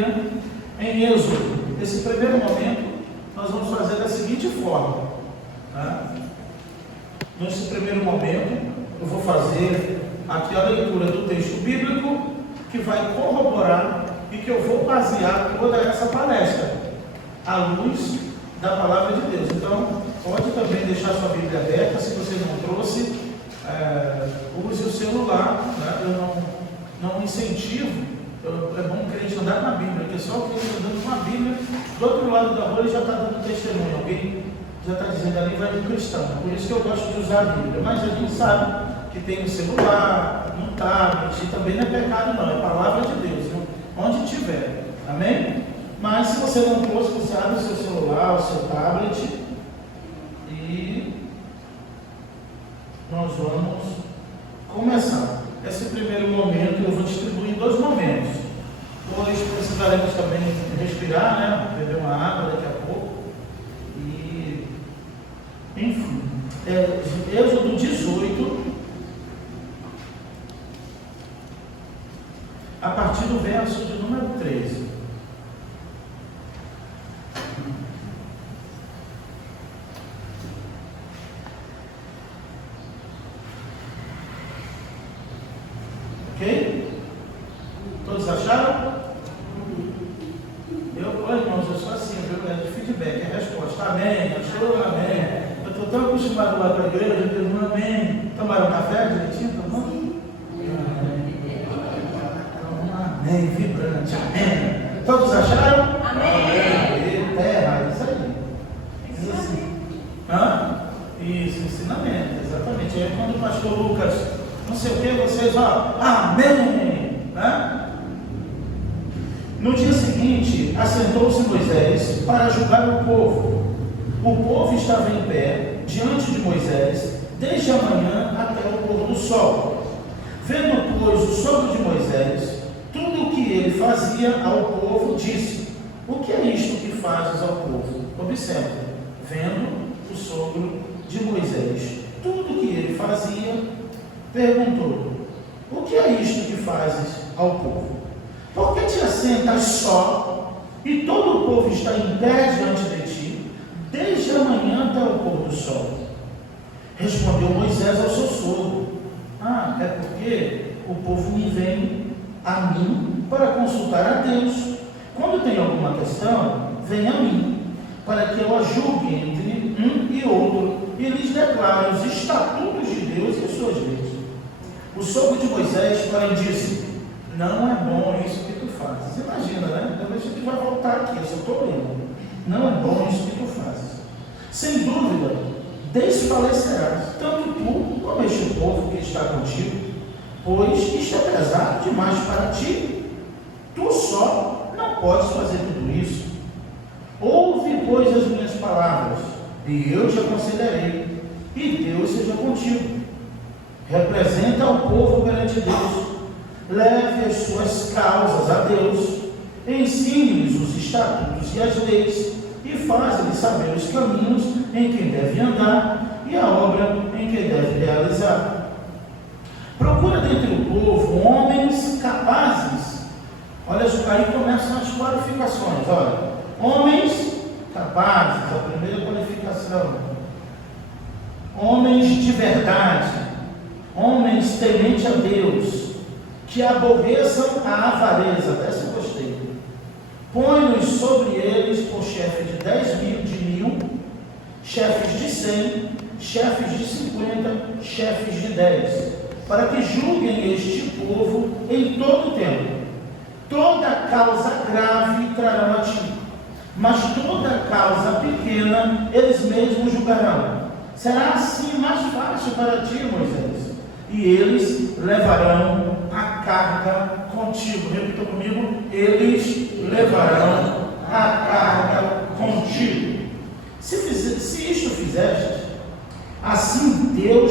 Bíblia em Êxodo. Esse primeiro momento nós vamos fazer da seguinte forma, tá? Nesse primeiro momento eu vou fazer aqui a leitura do texto bíblico que vai corroborar e que eu vou basear toda essa palestra à luz da palavra de Deus. Então, pode também deixar sua Bíblia aberta, se você não trouxe, use o celular, né? Eu não incentivo, é bom o crente andar com a Bíblia, porque só o crente andando com a Bíblia, do outro lado da rua ele já está dando testemunho, alguém já está dizendo ali vai do cristão, por isso que eu gosto de usar a Bíblia, mas a gente sabe que tem no celular, no tablet, e também não é pecado não, é palavra de Deus, né? Onde tiver, amém? Mas se você não trouxe, você abre o seu celular, o seu tablet, e nós vamos começar. Esse primeiro momento eu vou distribuir em 2 momentos, pois precisaremos também respirar, né? Beber uma água daqui a pouco, e enfim, Êxodo 18, a partir do verso de número 13. Ok? Todos acharam? Irmãos, eu sou assim, viu? É de feedback, é resposta. Amém, achou? Amém. Eu estou tão acostumado lá com a igreja, que eu não amém. Tomaram café direitinho? Amém, vibrante, amém. Todos acharam? Amém. Terra, isso aí. Isso, ensinamento, exatamente. Aí quando o pastor Lucas, não sei o que, vocês, amém. Né? No dia seguinte, assentou-se Moisés para julgar o povo. O povo estava em pé diante de Moisés, desde a manhã até o pôr do sol. Vendo, pois, o sogro de Moisés, tudo o que ele fazia ao povo, disse: o que é isto que fazes ao povo? Observe, vendo o sogro de Moisés, tudo o que ele fazia, perguntou: o que é isto que fazes ao povo? Por que te assentas só, e todo o povo está em pé diante de ti, desde a manhã até o pôr do sol? Respondeu Moisés ao seu sogro: é porque o povo me vem a mim para consultar a Deus. Quando tem alguma questão, vem a mim, para que eu a julgue entre um e outro, e lhes declare os estatutos de Deus e as suas leis. O sogro de Moisés, porém, disse: não é bom isso que tu fazes. Imagina, né? Talvez a gente vai voltar aqui, eu só estou lendo. Não é bom isso que tu fazes. Sem dúvida, desfalecerás, tanto tu como este povo que está contigo, pois isto é pesado demais para ti. Tu só não podes fazer tudo isso. Ouve, pois, as minhas palavras, e eu te aconselharei, e Deus seja contigo. Representa o povo perante Deus, leve as suas causas a Deus, ensine-lhes os estatutos e as leis, e faça-lhes saber os caminhos em que deve andar e a obra em que deve realizar. Procura dentre o povo homens capazes. Olha, aí começam as qualificações. Olha, homens capazes, a primeira qualificação. Homens de verdade, homens tementes a Deus, que aborreçam a avareza. Dessa eu gostei. Põe-nos sobre eles por chefes de 10.000, de 1.000, chefes de 100, chefes de 50, chefes de 10, para que julguem este povo em todo o tempo. Toda causa grave trarão a ti, mas toda causa pequena eles mesmos julgarão. Será assim mais fácil para ti, Moisés, e eles levarão a carga contigo. Repita comigo: eles levarão a carga contigo. Se isto fizeste, assim Deus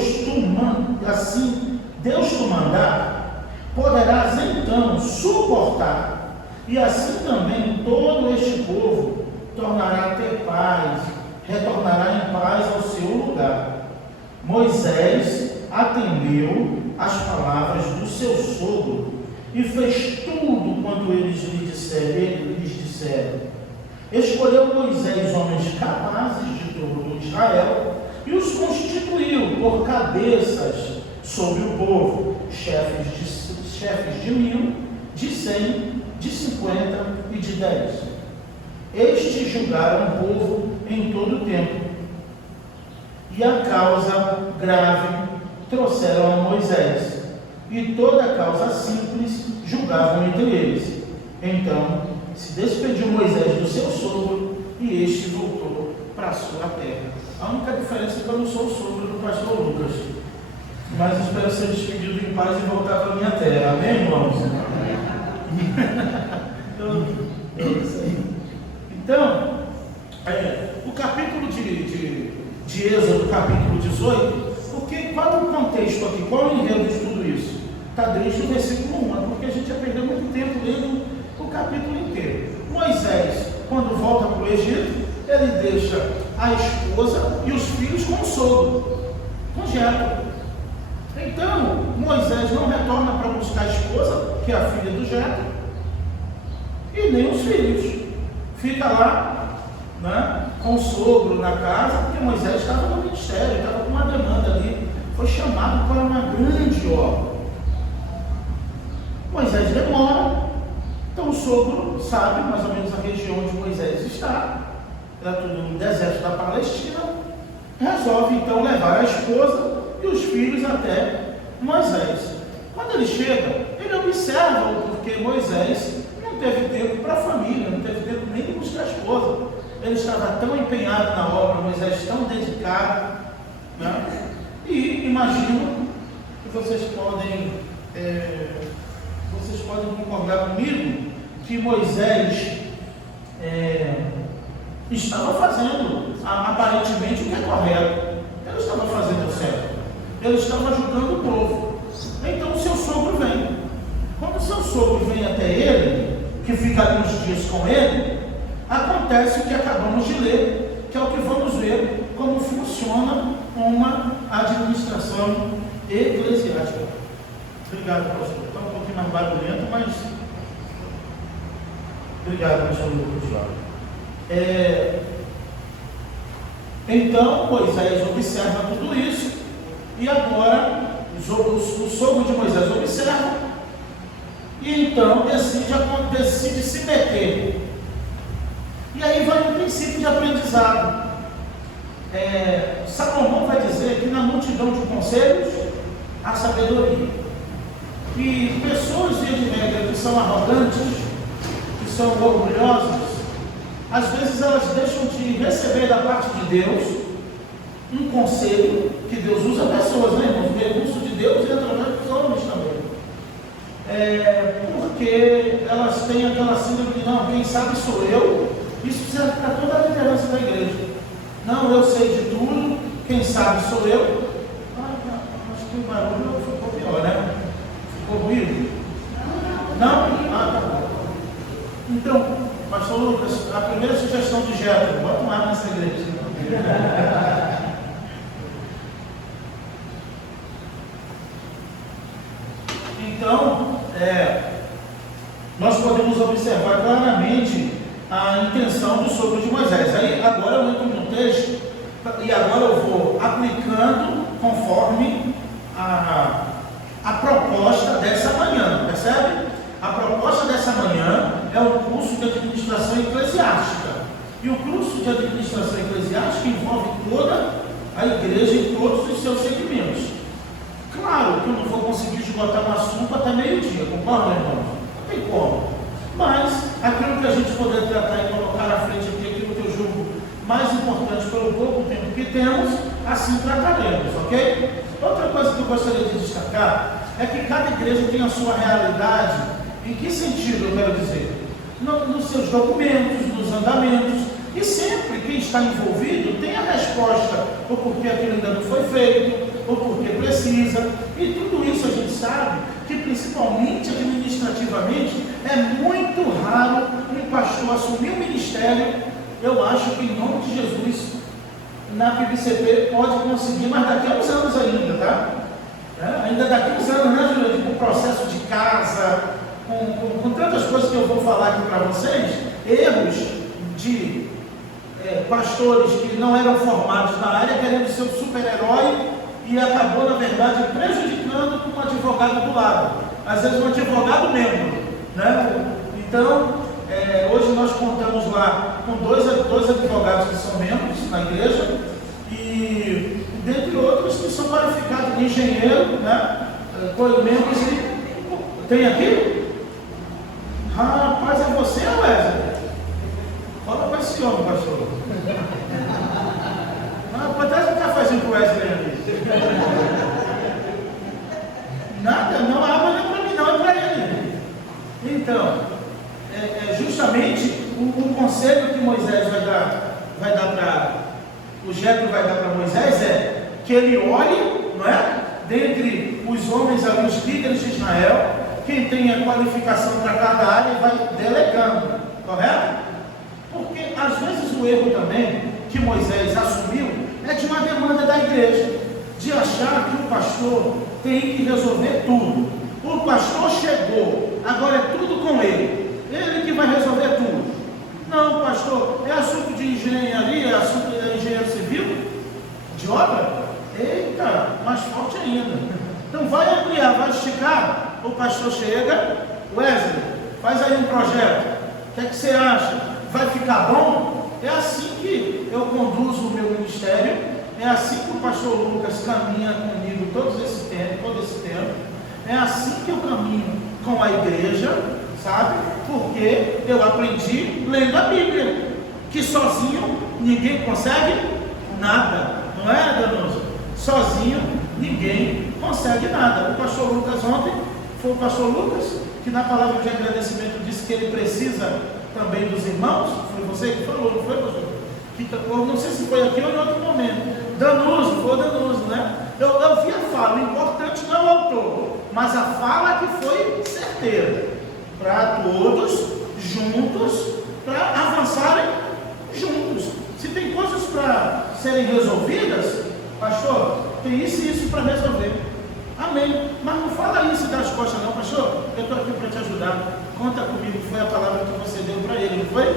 te mandar, poderás então suportar, e assim também todo este povo tornará a ter paz, retornará em paz ao seu lugar. Moisés atendeu às palavras do seu sogro e fez tudo quanto eles lhe lhes disseram: escolheu Moisés homens capazes de todo Israel e os constituiu por cabeças sobre o povo, chefes de 1000, de 100, de 50 e de 10. Estes julgaram o povo em todo o tempo, e a causa grave trouxeram a Moisés, e toda a causa simples julgavam entre eles. Então se despediu Moisés do seu sogro, e este voltou para a sua terra. A única diferença é que eu não sou o sogro do pastor Lucas, mas espero ser despedido em paz e voltar para a minha terra. Amém, irmãos? É isso aí. Então, o capítulo de Êxodo, capítulo 18, qual é o contexto aqui? Qual é o enredo de tudo isso? Está desde o versículo 1, porque a gente já perdeu muito tempo lendo o capítulo inteiro. Moisés, quando volta para o Egito, ele deixa a esposa e os filhos com o sogro, com Jetro. Então, Moisés não retorna para buscar a esposa, que é a filha do Jetro, e nem os filhos. Fica lá, né, com o sogro na casa, porque Moisés estava no ministério, estava com uma demanda ali, foi chamado para uma grande obra. Moisés demora, então o sogro sabe mais ou menos a região onde Moisés está, era tudo no deserto da Palestina, resolve então levar a esposa e os filhos até Moisés. Quando ele chega, ele observa o porquê Moisés não teve tempo para a família, não teve tempo nem de buscar a esposa. Ele estava tão empenhado na obra, Moisés tão dedicado, né? E imagino que vocês podem concordar comigo que Moisés estava fazendo aparentemente o que é correto. Ele estava fazendo o certo. Ele estava ajudando o povo. Então o seu sogro vem. Quando o seu sogro vem até ele, que fica ali uns dias com ele, acontece o que acabamos de ler, que é o que vamos ver como funciona uma administração eclesiástica. Obrigado, pastor. Está um pouquinho mais barulhento, mas obrigado, pastor Lucas. Então Moisés observa tudo isso, e agora o sogro de Moisés observa, e então decide se meter. E aí vai um princípio de aprendizado. Salomão vai dizer que na multidão de conselhos há sabedoria. E pessoas de regra que são arrogantes, que são orgulhosas, às vezes elas deixam de receber da parte de Deus um conselho, que Deus usa pessoas, né, irmãos? O recurso de Deus é através dos homens também. Porque elas têm aquela síndrome de, não, quem sabe sou eu. Isso serve para toda a liderança da igreja. Não, eu sei de tudo, quem sabe sou eu. Acho que o barulho ficou pior, né? Ficou ruído? Não? Tá bom. Então, pastor Lucas, a primeira sugestão do Jetro, bota um ar nessa igreja. Então, nós podemos observar claramente a intenção do sogro de Moisés. Aí, agora eu entro no texto, e agora eu vou aplicando conforme a proposta dessa manhã, percebe? A proposta dessa manhã é o curso de administração eclesiástica. E o curso de administração eclesiástica envolve toda a igreja em todos os seus segmentos. Claro que eu não vou conseguir esgotar um assunto até meio-dia, concorda, irmão? Não tem como. Mas aquilo que a gente puder tratar e colocar à frente aqui, aquilo que eu julgo mais importante pelo pouco tempo que temos, assim trataremos, ok? Outra coisa que eu gostaria de destacar é que cada igreja tem a sua realidade. Em que sentido eu quero dizer? Nos seus documentos, nos andamentos, e sempre quem está envolvido tem a resposta, ou porque aquilo ainda não foi feito, ou porque precisa, e tudo isso a gente sabe que principalmente administrativamente é muito raro um pastor assumir um ministério. Eu acho que em nome de Jesus na PBCP pode conseguir, mas daqui a uns anos ainda, tá? Ainda daqui a uns anos, né, Júlia? Tipo, o processo de casa, com tantas coisas que eu vou falar aqui para vocês, erros de pastores que não eram formados na área, querendo ser um super-herói, e acabou, na verdade, prejudicando com um advogado do lado. Às vezes um advogado membro, né? Então, hoje nós contamos lá com dois advogados que são membros na igreja, e dentre outros que são qualificados de engenheiro, né? Membros e... Tem aqui? Rapaz, é você, Wesley? Fala para esse homem, pastor. Traz um cafezinho para o Wesley ali. Nada, não, a água não é para mim, não, é para ele. Então, justamente o conselho que Moisés vai dar para o Jetro vai dar para Moisés é que ele olhe, não é? Dentre os homens ali, os líderes de Israel, quem tem a qualificação para cada área e vai delegando, correto? Porque às vezes o erro também que Moisés assumiu é de uma demanda da igreja, de achar que o pastor tem que resolver tudo. O pastor chegou, agora é tudo com ele que vai resolver tudo. Não, pastor, é assunto de engenharia, é assunto de engenheiro civil, de obra? Eita, mais forte ainda. Então vai ampliar, vai esticar. O pastor chega, Wesley, faz aí um projeto. O que é que você acha? Vai ficar bom? É assim que eu conduzo o meu ministério. É assim que o pastor Lucas caminha comigo todo esse tempo. É assim que eu caminho com a igreja, sabe? Porque eu aprendi lendo a Bíblia, que sozinho ninguém consegue nada. Não é, Danoso? Sozinho ninguém consegue nada. O pastor Lucas ontem, foi o pastor Lucas que na palavra de agradecimento disse que ele precisa também dos irmãos. Foi você que falou, não foi, pastor? Eu não sei se foi aqui ou em outro momento. Danoso, foi Danoso, né? Eu vi a fala, o importante não é o autor, mas a fala que foi certeira, para todos juntos, para avançarem juntos. Se tem coisas para serem resolvidas, pastor, tem isso e isso para resolver. Amém. Mas não fala isso das costas não, pastor. Eu estou aqui para te ajudar. Conta comigo, foi a palavra que você deu para ele, não foi?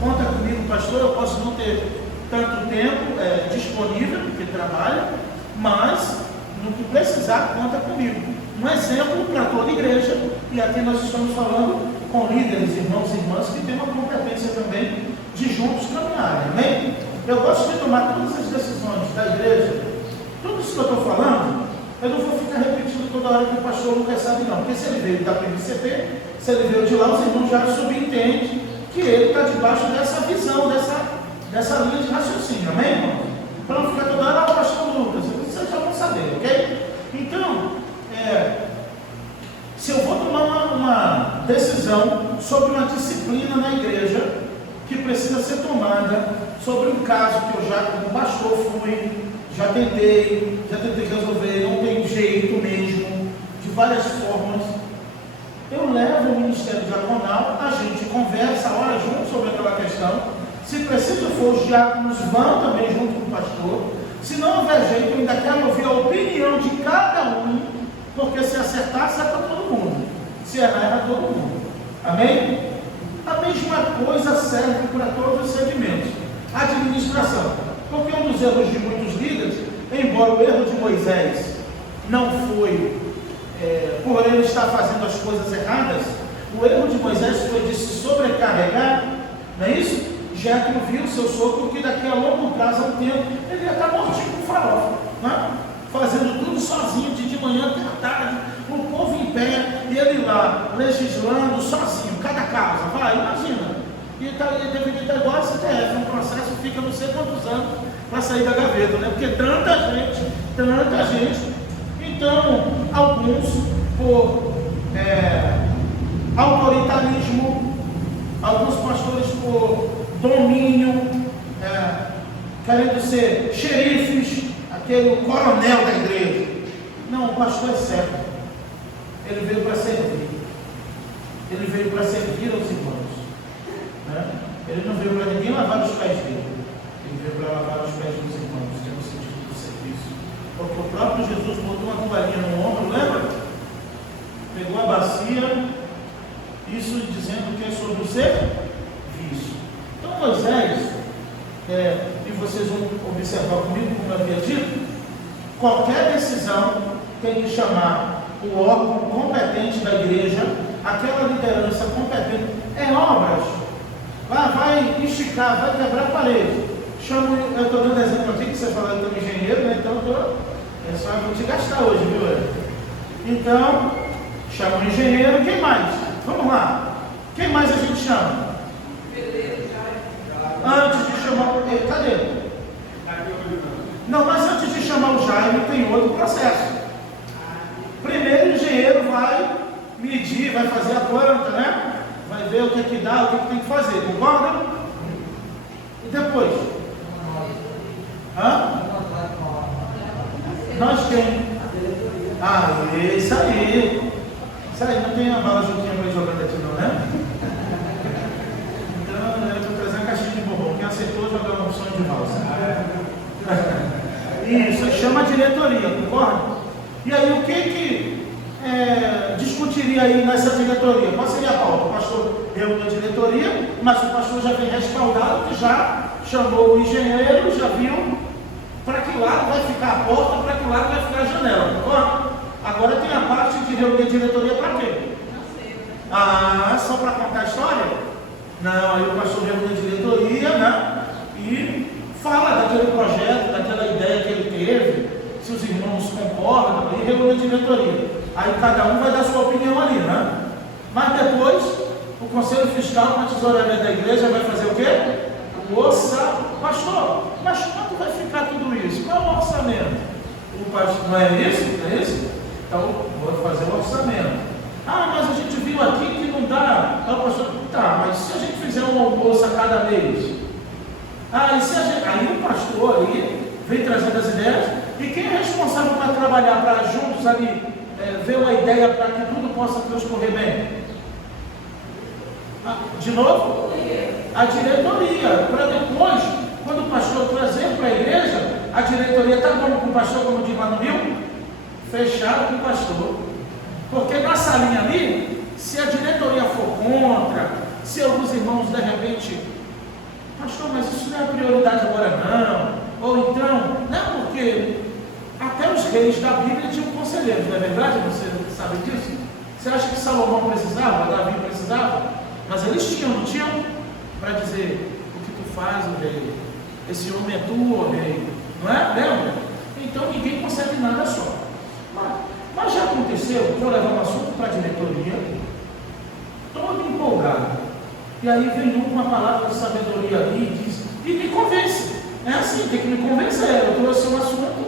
Conta comigo, pastor. Eu posso não ter tanto tempo disponível, porque trabalho, mas no que precisar, conta comigo. Um exemplo para toda a igreja, e aqui nós estamos falando com líderes, irmãos e irmãs, que têm uma competência também de juntos caminharem, amém? Eu gosto de tomar todas as decisões da igreja. Tudo isso que eu estou falando, eu não vou ficar repetindo toda hora que o pastor Lucas sabe não, porque se ele veio da PMCP, se ele veio de lá, os irmãos já subentendem que ele está debaixo dessa visão, dessa linha de raciocínio, amém, irmão? Para não ficar toda hora, o pastor Lucas, vocês já vão saber, ok? Então, se eu vou tomar uma decisão sobre uma disciplina na igreja que precisa ser tomada, sobre um caso que eu já, como pastor, já tentei resolver, não tem jeito mesmo, de várias formas, eu levo o ministério diaconal, a gente conversa, ora junto sobre aquela questão. Se preciso for, os diáconos vão também junto com o pastor. Se não houver jeito, eu ainda quero ouvir a opinião de cada um, porque se acertar, acerta todo mundo. Se errar, erra todo mundo. Amém? A mesma coisa serve para todos os segmentos. Administração. Porque um dos erros de muitos líderes, embora o erro de Moisés não foi por ele estar fazendo as coisas erradas, o erro de Moisés foi de se sobrecarregar, não é isso? Jetro viu seu sogro que daqui a longo prazo, a um tempo, ele ia estar mortinho com farofa, né? Fazendo tudo sozinho, de manhã até à tarde, o povo em pé, e ele lá, legislando sozinho, cada casa, vai, imagina. E ele deveria estar igual a CTF, um processo que fica não sei quantos anos para sair da gaveta, né? Porque tanta gente. Então, alguns por autoritarismo, alguns pastores por domínio, querendo ser xerifes, aquele coronel da igreja. Não, o pastor é certo. Ele veio para servir. Ele veio para servir aos irmãos. Né? Ele não veio para ninguém lavar os pés dele. Ele veio para lavar os pés dos irmãos, que é no sentido do serviço. Porque o próprio Jesus botou uma toalhinha no ombro, lembra? Pegou a bacia serviço. Então Moisés, e vocês vão observar comigo, como eu havia dito, qualquer decisão tem que chamar o órgão competente da igreja, aquela liderança competente, obras, vai esticar, vai quebrar a parede. Eu estou dando exemplo aqui, que você falou que eu sou engenheiro, né? Então eu só vou te gastar hoje, viu? Então, chama o engenheiro, quem mais? Vamos lá. Quem mais a gente chama? Antes de chamar o... Cadê? Não, mas antes de chamar o Jaime, tem outro processo. Primeiro o engenheiro vai medir, vai fazer a planta, né? Vai ver o que dá, o que tem que fazer, concorda? E depois? Nós quem? Isso aí. Isso aí, não tem a bala juntinha para ir jogando aqui não, né? Então, eu estou trazendo a caixinha de bombom. Quem acertou, jogar uma opção de valsa. Isso, chama a diretoria, concorda? E aí, o que discutiria aí nessa diretoria? Qual seria a pauta? O pastor reúne a diretoria, mas o pastor já vem respaldado, que já chamou o engenheiro, já viu para que lado vai ficar a porta, para que lado vai ficar a janela, concorda? Agora tem a parte de reunir a diretoria para quê? Só para contar a história? Não, aí o pastor reúne a diretoria, né? E fala daquele projeto, daquela ideia que ele teve, se os irmãos concordam, e reúne a diretoria. Aí cada um vai dar sua opinião ali, né? Mas depois, o conselho fiscal, com a tesouraria da igreja, vai fazer o quê? Pastor, mas quanto vai ficar tudo isso? Qual é o orçamento? O pastor, não é isso? Não é isso? Então, vou fazer o orçamento. Mas a gente viu aqui que não dá. O pastor, mas se a gente fizer um almoço a cada mês? E se a gente... Aí o pastor ali vem trazendo as ideias, e quem é responsável para trabalhar, para juntos ali, ver uma ideia para que tudo possa transcorrer bem? De novo? A diretoria, para depois, quando o pastor trazer para a igreja, a diretoria está bom com o pastor, como diz lá no Rio, fechado com o pastor. Porque na salinha ali, se a diretoria for contra, se alguns irmãos de repente, pastor, mas isso não é prioridade agora não, ou então, não, porque até os reis da Bíblia tinham conselheiros, não é verdade? Você sabe disso? Você acha que Salomão precisava, Davi precisava? Mas eles tinham, não tinham? Para dizer, o que tu faz, o rei? Esse homem é tu, o rei? Não é? Lembra? Então ninguém consegue nada só. Mas já aconteceu que eu levar um assunto para a diretoria, todo empolgado. E aí vem um com uma palavra de sabedoria ali e diz, e me convence. É assim, tem que me convencer. Eu trouxe um assunto,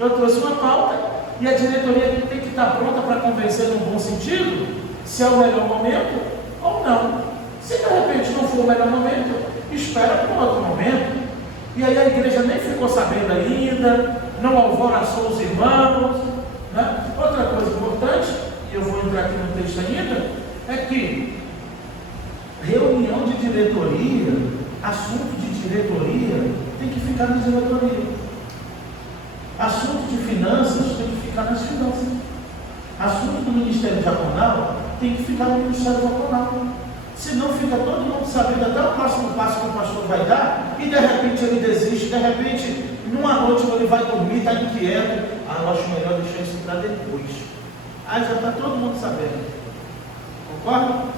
eu trouxe uma pauta, e a diretoria tem que estar pronta para convencer no bom sentido, se é o melhor momento ou não. Se de repente não for o melhor momento, espera para um outro momento. E aí a igreja nem ficou sabendo ainda, não alvoroçou os irmãos, né? Outra coisa importante, e eu vou entrar aqui no texto ainda, é que reunião de diretoria, assunto de diretoria, tem que ficar na diretoria. Assunto de finanças tem que ficar nas finanças. Assunto do ministério diaconal tem que ficar no ministério diaconal. Senão fica todo mundo sabendo até o próximo passo que o pastor vai dar, e de repente ele desiste, de repente, numa noite ele vai dormir, está inquieto. Eu acho melhor deixar isso para depois. Aí já está todo mundo sabendo. Concorda?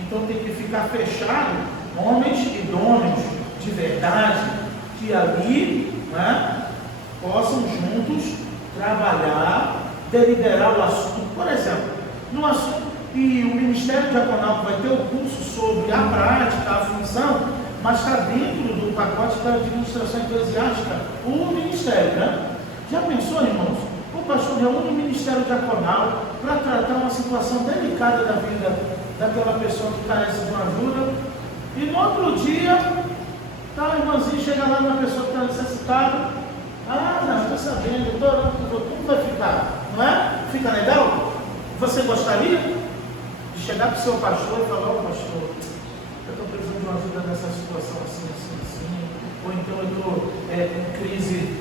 Então tem que ficar fechado, homens idôneos de verdade, que ali, né, possam juntos trabalhar, deliberar o assunto. Por exemplo, no assunto, e o Ministério Diaconal vai ter o curso sobre a prática, a função, mas está dentro do pacote da administração eclesiástica, o ministério, né? Já pensou, irmãos? O pastor reúne o Ministério Diaconal para tratar uma situação delicada da vida daquela pessoa que carece de uma ajuda, e no outro dia, tá, o irmãozinho chega lá na pessoa que está necessitada. Não, estou sabendo, estou orando por você. Como vai ficar? Não é? Fica legal? Você gostaria de chegar para o seu pastor e falar, pastor, eu estou precisando de uma ajuda nessa situação assim, assim, assim, ou então eu estou com crise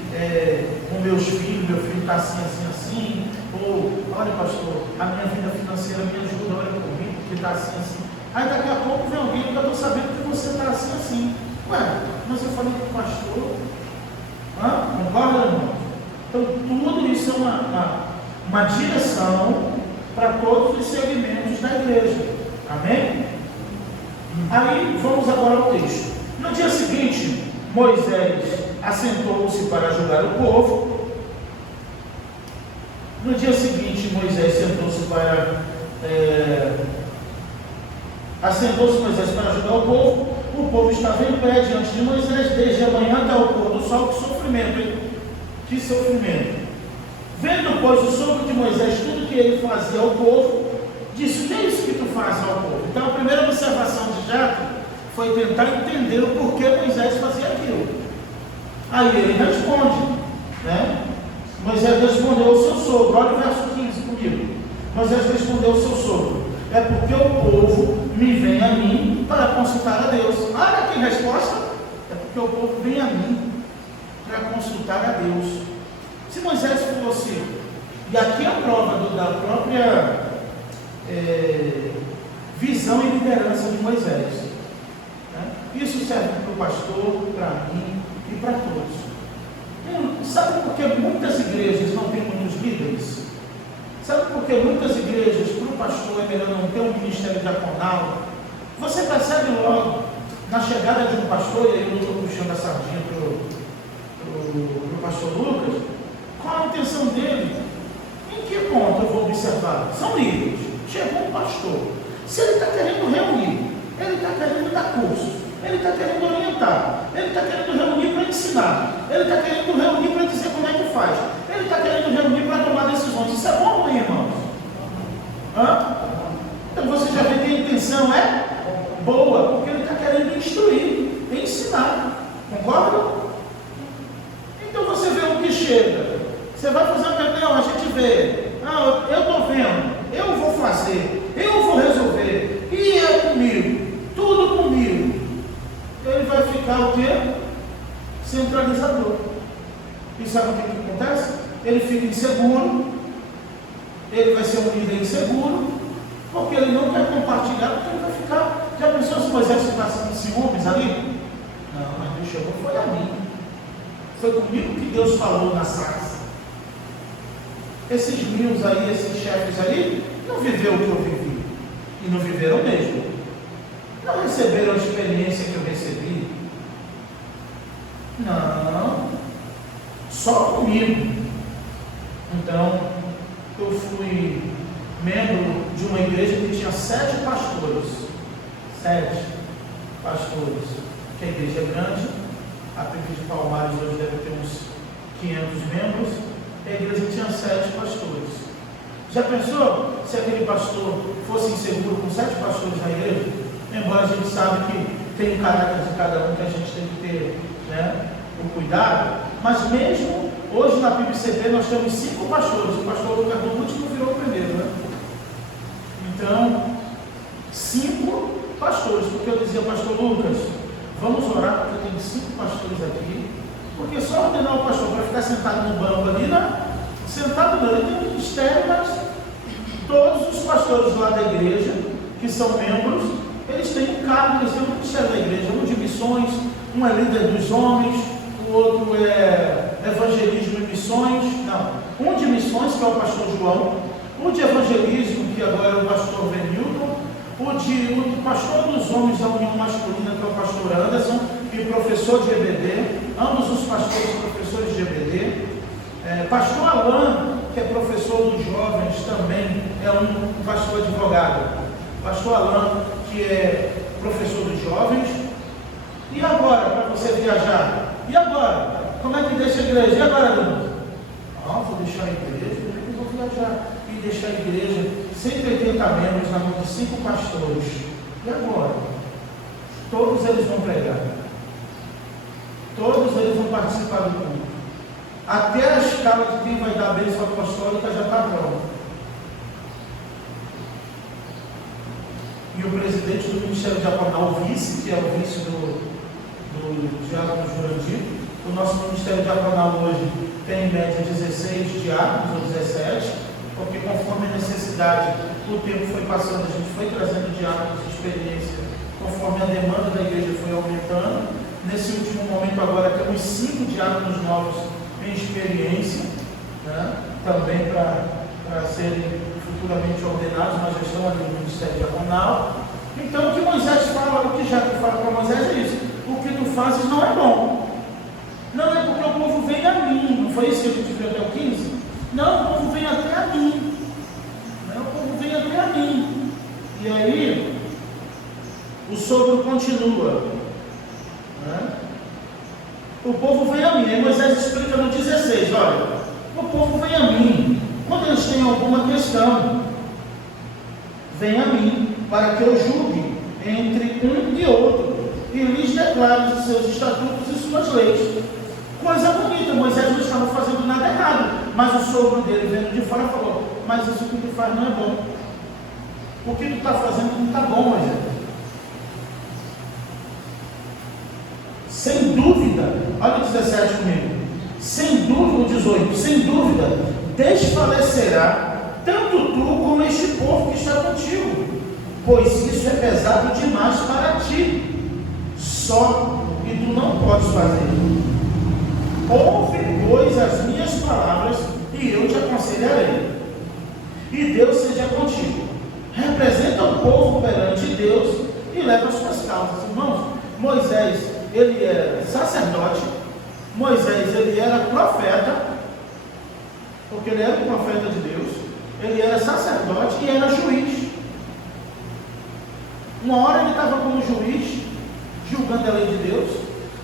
com meus filhos, meu filho está assim, assim, assim, ou olha pastor, a minha vida financeira me ajuda, olha por mim, porque está assim, assim. Aí daqui a pouco vem alguém que eu estou sabendo que você está assim, assim. Ué, mas eu falei com o pastor. Concorda, irmão? Então tudo isso é uma direção para todos os segmentos da igreja. Amém? Aí vamos agora ao texto. No dia seguinte, Moisés assentou-se para julgar o povo. No dia seguinte, Moisés assentou-se Moisés para julgar o povo. O povo estava em pé diante de Moisés, desde a manhã até o pôr do sol. Que sofrimento, hein? Que sofrimento. Vendo, pois, o sogro de Moisés tudo que ele fazia ao povo, disse: o que é isso que tu fazes ao povo? Então a primeira observação de Jetro foi tentar entender o porquê Moisés fazia aquilo. Aí ele responde, né? Moisés respondeu ao seu sogro. Olha o verso 15 comigo. Moisés respondeu ao seu sogro: é porque o povo me vem a mim para consultar a Deus. Olha que resposta. É porque o povo vem a mim para consultar a Deus. Se Moisés fosse, e aqui é a prova da própria visão e liderança de Moisés, né? Isso serve para o pastor, para mim e para todos. Sabe por que muitas igrejas não têm muitos líderes? Sabe por que muitas igrejas, para o pastor, é melhor não ter um ministério diaconal? Você percebe logo, na chegada de um pastor, e aí eu estou puxando a sardinha para o pastor Lucas, qual a intenção dele? Em que ponto eu vou observar? São líderes. Chegou um pastor. Se ele está querendo reunir, ele está querendo dar curso, ele está querendo orientar, ele está querendo reunir para ensinar, ele está querendo reunir para dizer como é que faz, ele está querendo reunir para tomar decisões. Isso é bom ou ruim, irmãos? Então você já vê que a intenção é boa, porque ele está querendo instruir, ensinar. Concorda? Então você vê o que chega. Você vai fazer uma reunião, a gente vê. Eu estou vendo, eu vou fazer, eu vou resolver, e é comigo, tudo comigo. Ele vai ficar o quê? Centralizador. E sabe o que acontece? Ele fica inseguro, ele vai ser um líder inseguro, porque ele não quer compartilhar, porque ele vai ficar. Já pensou se Moisés ficasse com ciúmes ali? Não, mas Deus chegou, foi a mim. Foi comigo que Deus falou na sarça. Esses meus aí, esses chefes aí, não viveram o que eu vivi. E não viveram mesmo. Não receberam a experiência que eu recebi. Não. Só comigo. Então, eu fui membro de uma igreja que tinha 7 pastores. 7 pastores. Que a igreja é grande. A PIB de Palmares hoje deve ter uns 500 membros. A igreja tinha 7 pastores. Já pensou se aquele pastor fosse inseguro com 7 pastores na igreja? Embora a gente sabe que tem o caráter de cada um que a gente tem que ter, né, o cuidado. Mas mesmo hoje na PIBCP nós temos 5 pastores. O pastor Lucas do último virou o primeiro, né? Então, 5 pastores. Porque eu dizia, pastor Lucas, vamos orar porque tem 5 pastores aqui. Porque só ordenar o pastor para ficar sentado no banco ali, né? Sentado não, ele tem um ministério, mas todos os pastores lá da igreja, que são membros, eles têm um cargo, eles têm um ministério da igreja, um de missões, um é líder dos homens, o outro é evangelismo e missões, não, um de missões, que é o pastor João, um de evangelismo, que agora é o pastor Venilton, o pastor dos homens da União Masculina, que é o pastor Anderson, e professor de EBD, ambos os pastores professores de EBD, pastor Alain, que é professor dos jovens, também é um pastor advogado, pastor Alain, que é professor dos jovens. E agora, para você viajar? E agora? Como é que deixa a igreja? E agora, Deus? Vou deixar a igreja, depois vou viajar. E deixar a igreja 180 membros na mão de 5 pastores. E agora? Todos eles vão pregar. Todos eles vão participar do culto. Até a escala de quem vai dar a bênção apostólica já está pronta. E o presidente do Ministério Diaconal, o vice, que é o vice do diácono Jurandir, o nosso Ministério Diaconal hoje tem em média 16 diáconos ou 17, porque conforme a necessidade o tempo foi passando, a gente foi trazendo diálogos de experiência, conforme a demanda da igreja foi aumentando. Nesse último momento agora temos 5 diáconos novos em experiência, né? Também para serem futuramente ordenados, mas já estão ali no ministério diaconal. Então o que Moisés fala, o que Jetro fala para Moisés é isso: o que tu fazes não é bom. Não é porque o povo vem a mim. Não foi isso que a gente viu até o 15? Não, o povo vem até a mim. Não, o povo vem até a mim. E aí o sogro continua, né? O povo vem a mim. Aí Moisés explica no 16, olha, o povo vem a mim quando eles têm alguma questão, vem a mim para que eu julgue entre um e outro e lhes declare os seus estatutos e suas leis. Coisa bonita, Moisés não estava fazendo nada errado, mas o sogro dele vendo de fora falou: mas isso que tu faz não é bom. O que tu está fazendo não está bom, Moisés. Sem dúvida, olha o 17 comigo, sem dúvida, o 18, sem dúvida, desfalecerá tanto tu como este povo que está contigo, pois isso é pesado demais para ti, só que tu não podes fazer. Ouve, pois, as minhas palavras, e eu te aconselharei, e Deus seja contigo. Representa o povo perante Deus e leva as suas causas. Irmãos, Moisés, ele era sacerdote, Moisés, ele era profeta, porque ele era o profeta de Deus, ele era sacerdote e era juiz. Uma hora ele estava como juiz, julgando a lei de Deus,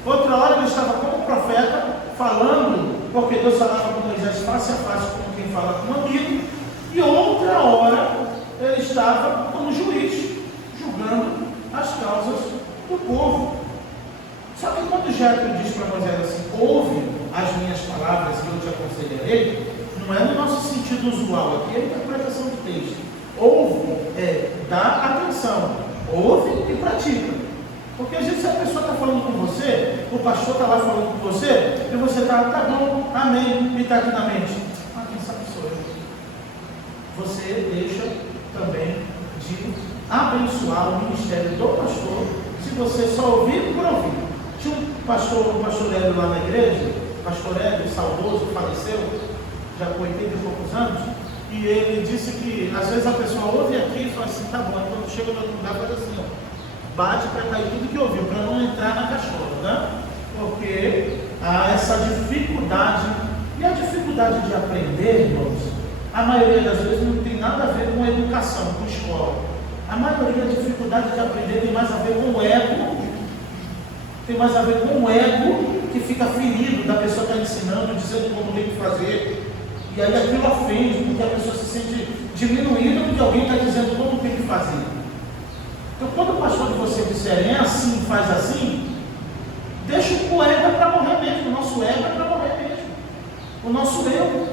outra hora ele estava como profeta, falando, porque Deus falava com Moisés face a face, como quem fala com um amigo, e outra hora ele estava como juiz, julgando as causas do povo. Só que quando Jetro diz para Moisés assim: ouve as minhas palavras que eu te aconselharei, não é no nosso sentido usual, aqui é a interpretação do texto. Ouve dá atenção, ouve e pratica. Porque às vezes a pessoa está falando com você, o pastor está lá falando com você, e você está, tá bom, amém, e está aqui na mente: quem sabe sou eu. Você deixa também de abençoar o ministério do pastor, se você só ouvir por ouvir. Tinha um pastor Hélio lá na igreja, pastor Hélio, saudoso, faleceu, já com 80 e poucos anos, e ele disse que às vezes a pessoa ouve aqui e fala assim: tá bom, quando chega no outro lugar faz assim, ó, bate para cair tudo que ouviu, para não entrar na cachola, né? Porque há essa dificuldade, e a dificuldade de aprender, irmãos, a maioria das vezes não tem nada a ver com educação, com escola. A maioria da dificuldade de aprender tem mais a ver com o ego, tem mais a ver com o ego que fica ferido da pessoa que está ensinando, dizendo como tem que fazer, e aí aquilo ofende, porque a pessoa se sente diminuída porque alguém está dizendo como tem que fazer. Então, quando o pastor de você disser é assim, faz assim, deixa o ego para morrer mesmo. O nosso ego é para morrer mesmo. O nosso eu.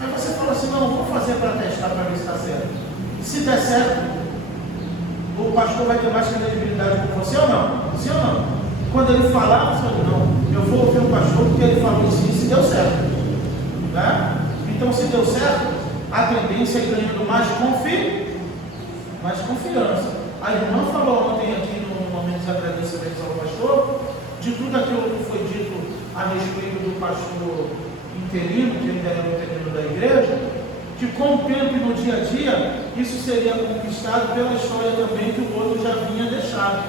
Aí você fala assim: não, vou fazer para testar, para ver se está certo. Se der certo, o pastor vai ter mais credibilidade com você ou não? Sim ou não? Quando ele falar, você fala: não, eu vou ouvir o pastor porque ele falou assim, se deu certo. Né? Então, se deu certo, a tendência é ganhando mais confiança. A irmã falou ontem aqui no momento de agradecimentos ao pastor, de tudo aquilo que foi dito a respeito do pastor interino, que ainda é o interino da igreja, que com o tempo e no dia a dia, isso seria conquistado pela história também que o outro já vinha deixado.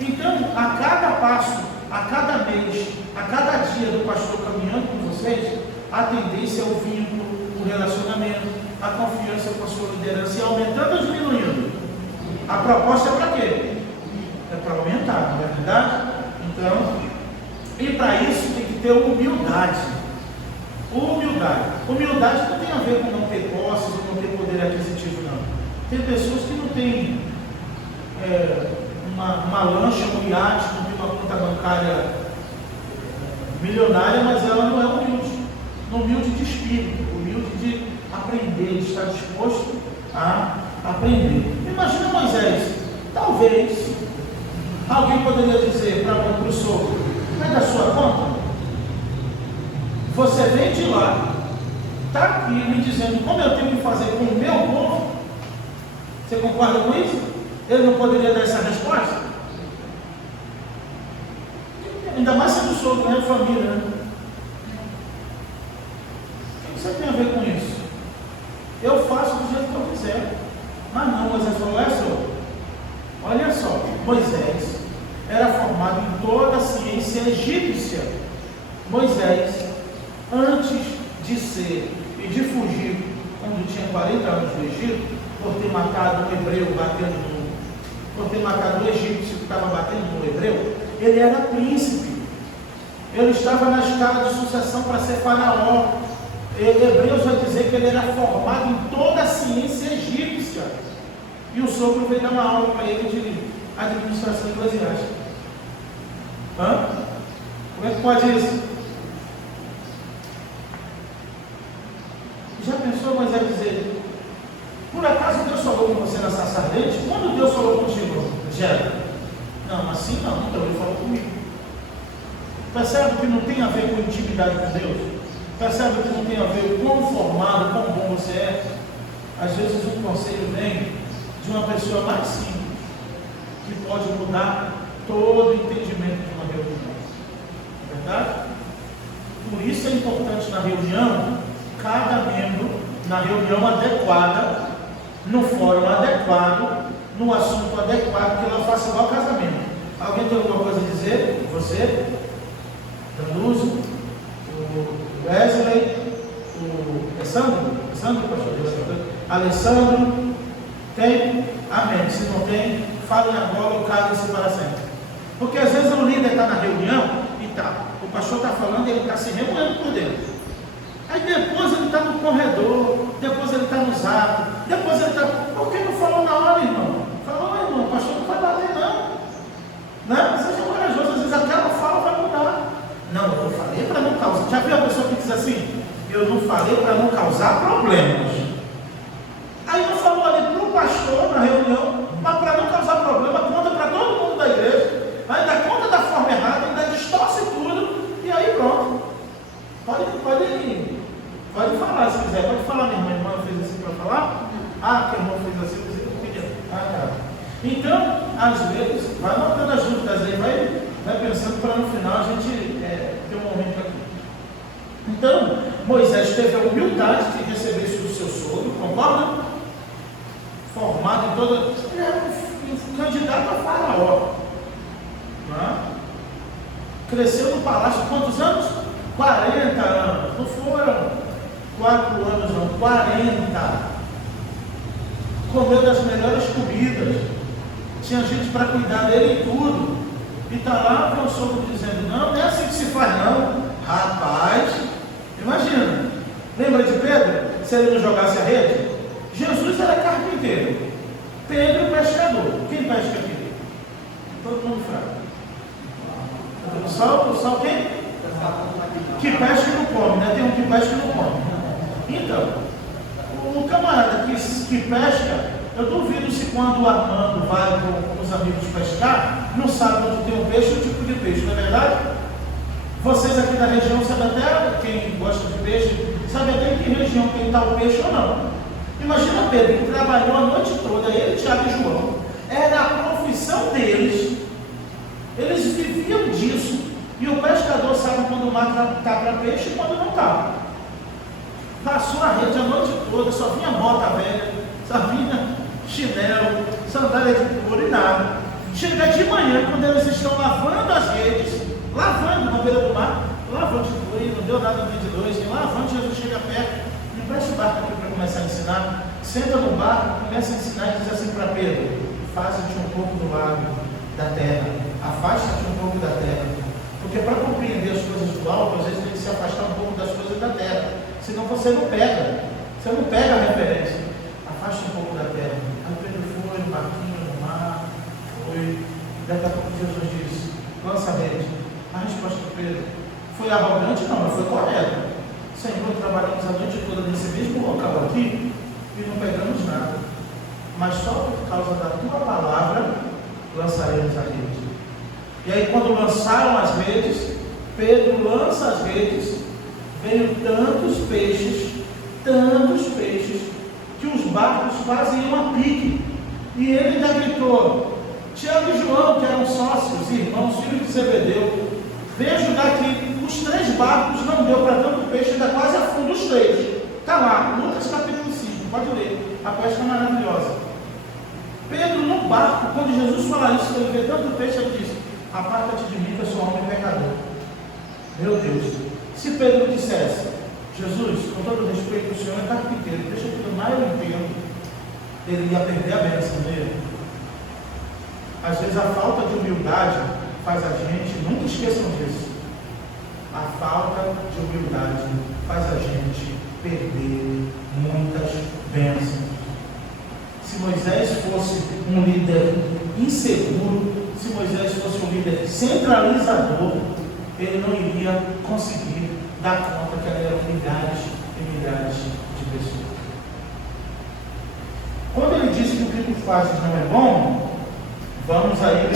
Então, a cada passo, a cada mês, a cada dia do pastor caminhando com vocês, a tendência é o vínculo, o relacionamento, a confiança com a sua liderança, e aumentando ou diminuindo? A proposta é para quê? É para aumentar, não é verdade? Então, e para isso tem que ter humildade. Humildade não tem a ver com não ter posses ou não ter poder aquisitivo, não. Tem pessoas que não têm uma lancha, um iate, não tem uma conta bancária milionária, mas ela não é humilde. Humilde de espírito, humilde de aprender, de estar disposto a aprender. Imagina Moisés, talvez alguém poderia dizer para o sogro: é da sua conta? Você vem de lá, está aqui me dizendo como eu tenho que fazer com o meu povo, Você concorda com isso? Ele não poderia dar essa resposta? Ainda mais sendo sogro, né? Família, né? O que você tem a ver com isso? Eu faço do jeito que eu quiser. Mas não, Moisés falou, olha só, Moisés era formado em toda a ciência egípcia. Moisés, antes de ser e de fugir, quando tinha 40 anos do Egito, por ter matado um hebreu por ter matado um egípcio que estava batendo no hebreu, ele era príncipe. Ele estava na escala de sucessão para ser faraó. Hebreus vai dizer que ele era formado em toda a ciência egípcia. E o sogro veio dar uma aula para ele de administração eclesiástica. Como é que pode isso? Já pensou Moisés dizer, por acaso Deus falou com você na sarça ardente? Quando Deus falou contigo, Gera? Não, assim não, então ele falou comigo. Percebe que não tem a ver com intimidade com Deus? Percebe que não tem a ver com quão formado, quão bom você é? Às vezes um conselho vem de uma pessoa mais simples, que pode mudar todo o entendimento de uma reunião. É verdade? Por isso é importante na reunião, cada membro, na reunião adequada, no fórum adequado, no assunto adequado, que ela faça igual casamento. Alguém tem alguma coisa a dizer? Você? Danuso? O Wesley? O pastor? Alessandro? Tem? Amém. Se não tem, falem agora ou calem-se para sempre. Porque às vezes o líder está na reunião e o pastor está falando e ele está se remoendo por dentro. Aí depois ele está no corredor, depois ele está no zap, depois ele está. Por que não falou na hora, irmão? Falou, irmão, o pastor não vai bater, não. Né? Seja corajoso, às vezes aquela fala vai mudar. Não, eu falei para não causar. Já viu a pessoa que diz assim? Eu não falei para não causar problemas. Aí não falou ali para o pastor na reunião, mas para não causar problema, conta para todo mundo da igreja. Ainda conta da forma errada, ainda distorce tudo, e aí pronto. Pode falar se quiser, pode falar, minha irmã fez assim para falar? Que a irmã fez assim, você não pediu. Tá. Então, às vezes, vai anotando as dúvidas aí, vai pensando para no final a gente ter um momento aqui. Então, Moisés teve a humildade de receber isso do seu sogro, concorda? Formado em toda. Ele era um candidato a faraó. Cresceu no palácio quantos anos? 40 anos. Não foram 4 anos, não. 40. Comeu das melhores comidas. Tinha gente para cuidar dele em tudo. E está lá com o sogro dizendo, não é assim que se faz não. Rapaz, imagina. Lembra de Pedro? Se ele não jogasse a rede? Jesus era carpinteiro. Pedro pescador. Quem pesca aqui? Todo mundo fraco. Só quem? Que pesca e não come, né? Tem um que pesca e não come. Então, o camarada que pesca, eu duvido se quando o Armando vai com os amigos pescar, não sabe onde tem um peixe ou o tipo de peixe, não é verdade? Vocês aqui da região sabem até, quem gosta de peixe, sabe até em que região tem tal peixe ou não. Imagina Pedro, que trabalhou a noite toda, ele, Tiago e João, era a profissão deles, eles viviam disso. E o pescador sabe quando o mar está para peixe e quando não está. Passou a rede a noite toda, só vinha bota velha, só vinha chinelo, sandália de couro e nada. Chega de manhã, quando eles estão lavando as redes, lavando na beira do mar, lavando de couro, não deu nada no 22, nem lavando, Jesus chega perto, me presta o barco aqui para começar a ensinar. Senta no barco, começa a ensinar e diz assim para Pedro: afaste-te um pouco do lado da terra, afasta-te um pouco da terra. Porque para compreender as coisas do alto, às vezes tem que se afastar um pouco das coisas da terra. Senão você não pega. Você não pega a referência. Afaste um pouco da terra. Aí Pedro foi no barquinho, no mar, foi. Daqui a pouco Jesus disse: lança a rede. A resposta de Pedro foi arrogante? Não, mas foi correta. Senhor, trabalhamos a noite toda nesse mesmo local aqui e não pegamos nada. Mas só por causa da tua palavra lançaremos a rede. E aí quando lançaram as redes, Pedro lança as redes, veio tantos peixes, que os barcos quase iam a pique. E ele ainda gritou: Tiago e João, que eram sócios, irmãos, filhos de Zebedeu, veio ajudar que os 3 barcos não deu para tanto peixe, ainda quase afunda os 3. Está lá, Lucas capítulo 5, pode ler, a pesca maravilhosa. Pedro no barco, quando Jesus fala isso, ele vê tanto peixe, ele diz: aparta-te de mim, que eu sou homem pecador. Meu Deus, se Pedro dissesse: Jesus, com todo respeito, o Senhor é carpinteiro, deixa que do mar eu entendo, ele ia perder a bênção dele. Às vezes a falta de humildade faz a gente, nunca esqueçam disso, a falta de humildade faz a gente perder muitas bênçãos. Se Moisés fosse um líder inseguro, se Moisés fosse um líder centralizador, ele não iria conseguir dar conta que eram milhares e milhares de pessoas. Quando ele disse que o que tu fazes não é bom, vamos aí